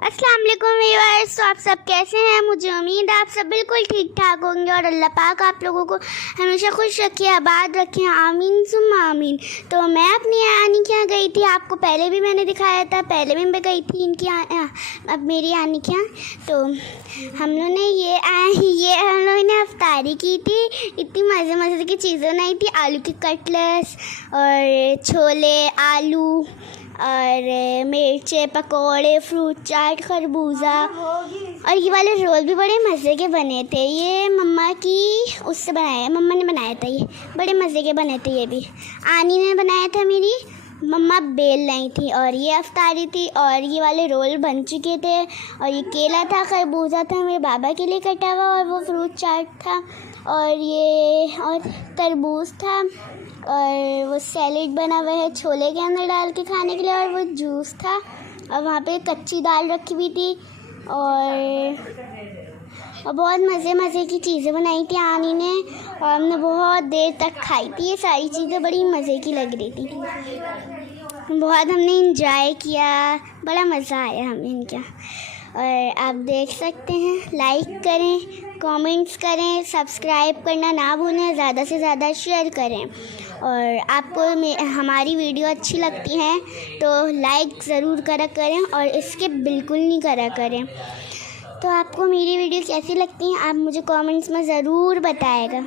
अस्सलाम वालेकुम व्यूअर्स। तो आप सब कैसे हैं? मुझे उम्मीद है आप सब बिल्कुल ठीक ठाक होंगे और अल्लाह पाक आप लोगों को हमेशा खुश रखे, आबाद रखें, आमीन सुम्मा आमीन। तो मैं अपनी आनी के यहाँ गई थी, आपको पहले भी मैंने दिखाया था, पहले भी मैं गई थी इनकी अब मेरी आनी के यहाँ। तो हम लोगों ने अफ्तारी की थी, इतनी मज़े मज़े की चीज़ें बनाई थी, आलू की कटलेट्स और छोले आलू और मिर्चे पकोड़े, फ्रूट चाट, खरबूजा और ये वाले रोल भी बड़े मज़े के बने थे। ये मम्मा की उससे बनाया, मम्मा ने बनाया था, ये बड़े मज़े के बने थे। ये भी आनी ने बनाया था, मेरी मम्मा बेल लाई थी और ये अफ्तारी थी। और ये वाले रोल बन चुके थे और ये केला था, खरबूजा था मेरे बाबा के लिए कटा हुआ और वो फ्रूट चाट था और ये और तरबूज था और वो सैलेड बना हुआ है छोले के अंदर डाल के खाने के लिए और वो जूस था और वहाँ पे कच्ची दाल रखी हुई थी और बहुत मज़े की चीज़ें बनाई थी आनी ने और हमने बहुत देर तक खाई थी। ये सारी चीज़ें बड़ी मज़े की लग रही थी, बहुत हमने इंजॉय किया, बड़ा मज़ा आया हमें इनके। और आप देख सकते हैं, लाइक करें, कमेंट्स करें, सब्सक्राइब करना ना भूलें, ज़्यादा से ज़्यादा शेयर करें। और आपको हमारी वीडियो अच्छी लगती है तो लाइक ज़रूर करा करें और स्किप बिल्कुल नहीं करा करें। तो आपको मेरी वीडियो कैसी लगती हैं आप मुझे कमेंट्स में ज़रूर बताएगा।